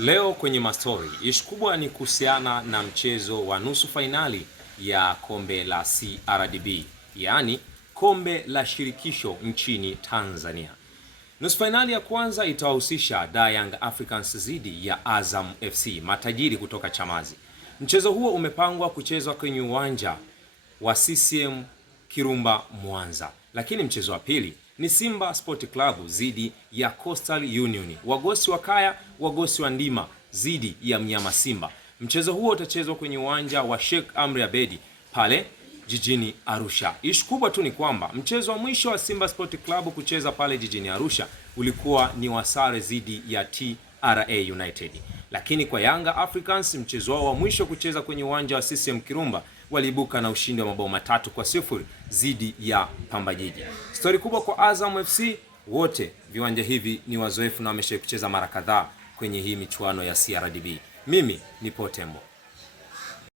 Leo kwenye mastori, ishi kubwa ni kuhusiana na mchezo wa nusu fainali ya kombe la CRDB, yaani kombe la shirikisho nchini Tanzania. Nusu fainali ya kwanza itawahusisha Young Africans dhidi ya Azam FC, matajiri kutoka Chamazi. Mchezo huo umepangwa kuchezwa kwenye uwanja wa CCM Kirumba Mwanza. Lakini mchezo wa pili ni Simba Sport Club dhidi ya Coastal Union, wagosi wa kaya, wagosi wa ndima dhidi ya mnyama Simba. Mchezo huo utachezwa kwenye uwanja wa Sheikh Amri Abedi pale jijini Arusha. Ishi kubwa tu ni kwamba mchezo wa mwisho wa Simba Sport Club kucheza pale jijini Arusha ulikuwa ni wa sare dhidi ya TRA United. Lakini kwa Yanga Africans, mchezo wao wa mwisho kucheza kwenye uwanja wa CCM Kirumba waliibuka na ushindi wa mabao 3-0 dhidi ya Pamba Jiji. Stori kubwa kwa Azam FC, wote viwanja hivi ni wazoefu na wameshawahi kucheza mara kadhaa kwenye hii michuano ya CRDB. Mimi ni Potembo.